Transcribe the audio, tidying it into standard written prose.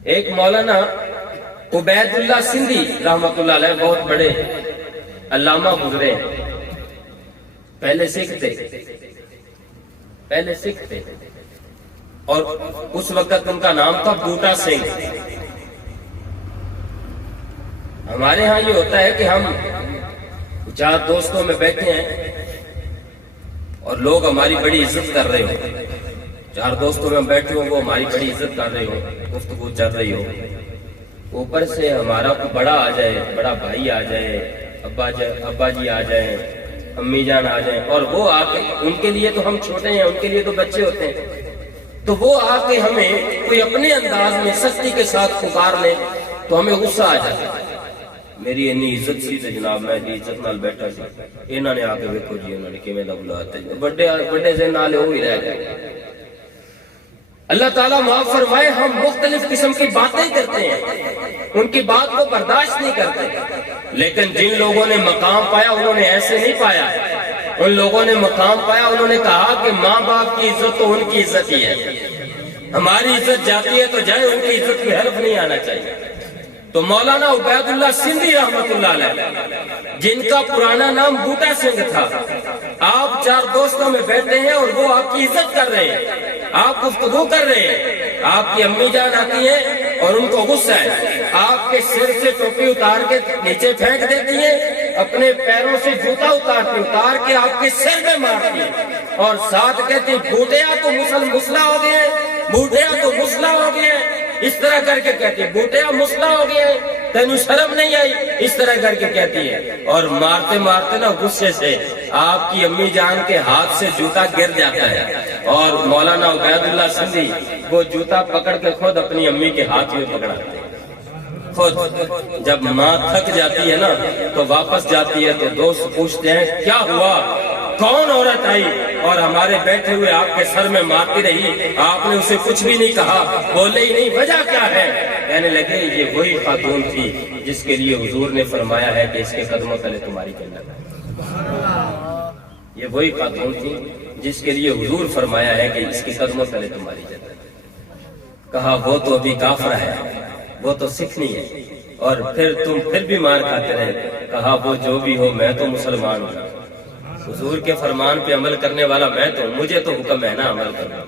ایک مولانا عبید اللہ سندھی رحمۃ اللہ علیہ بہت بڑے علامہ گزرے ہیں، پہلے سکھ تھے اور اس وقت ان کا نام تھا بوٹا سنگھ۔ ہمارے ہاں یہ ہوتا ہے کہ ہم 4 دوستوں میں بیٹھے ہیں اور لوگ ہماری بڑی عزت کر رہے ہوں، 4 دوستوں میں ہم بیٹھے ہوں، وہ ہماری بڑی عزت کر رہے ہوں، گفتگو چل رہی ہو، اوپر سے ہمارا کوئی بڑا آ جائے، بڑا بھائی آ جائے، ابا جی آ جائیں، امی جان آ جائیں، اور وہ آ کے، ان کے لیے تو ہم چھوٹے ہیں، ان کے لیے تو بچے ہوتے ہیں، تو وہ آ کے ہمیں کوئی اپنے انداز میں سختی کے ساتھ پکار لے تو ہمیں غصہ آ جاتا ہے۔ میری انی عزت سی تے جناب، میں عزت نال بیٹھا سی، انہوں نے آ کے ویکھو جی انہوں نے کیویں دا بلاتے، بڑے سے نال وہی رہ گئے۔ اللہ تعالیٰ معاف فرمائے، ہم مختلف قسم کی باتیں کرتے ہیں، ان کی بات کو برداشت نہیں کرتے، لیکن جن لوگوں نے مقام پایا انہوں نے ایسے نہیں پایا۔ ان لوگوں نے مقام پایا، انہوں نے کہا کہ ماں باپ کی عزت تو ان کی عزت ہی ہے، ہماری عزت جاتی ہے تو جائے، ان کی عزت میں حرف نہیں آنا چاہیے۔ تو مولانا عبید اللہ سندھی رحمۃ اللہ علیہ، جن کا پرانا نام بوٹا سنگھ تھا، آپ 4 دوستوں میں بیٹھے ہیں اور وہ آپ کی عزت کر رہے ہیں، آپ گفتگو کر رہے ہیں، آپ کی امی جان آتی ہیں اور ان کو غصہ ہے، آپ کے سر سے ٹوپی اتار کے نیچے پھینک دیتی ہیں، اپنے پیروں سے جوتا اتار کے آپ کے سر میں مارتی ہیں، اور ساتھ کہتی ہیں بوٹیا تو مسلح ہو گئے، بوٹیا تو مسلح ہو گئے، اس طرح کر کے کہتی ہے، بوٹیا مسلح ہو گئے، تینوں شرم نہیں آئی، اس طرح کر کے کہتی ہے، اور مارتے مارتے نا غصے سے آپ کی امی جان کے ہاتھ سے جوتا گر جاتا ہے، اور مولانا عبید اللہ سندھی وہ جوتا پکڑ کے خود اپنی امی کے ہاتھ میں پکڑاتے ہیں۔ خود جب ماں تھک جاتی ہے نا تو واپس جاتی ہے تو دوست پوچھتے ہیں کیا ہوا، کون عورت آئی اور ہمارے بیٹھے ہوئے آپ کے سر میں مارتی رہی، آپ نے اسے کچھ بھی نہیں کہا، بولے ہی نہیں، وجہ کیا ہے؟ کہنے لگے یہ وہی خاتون تھی جس کے لیے حضور نے فرمایا ہے کہ اس کے قدموں تلے تمہاری جنت ہے۔ یہ وہی خاتون تھی جس کے لیے حضور فرمایا ہے کہ اس کے قدموں تلے تمہاری جنت ہے۔ کہا وہ تو ابھی کافر ہے، وہ تو سکھ نہیں ہے، اور تم پھر بھی مار کھاتے رہے۔ کہا وہ جو بھی ہو، میں تو مسلمان ہوں، حضور کے فرمان پہ عمل کرنے والا میں تو، مجھے تو حکم ہے نا عمل کرنا۔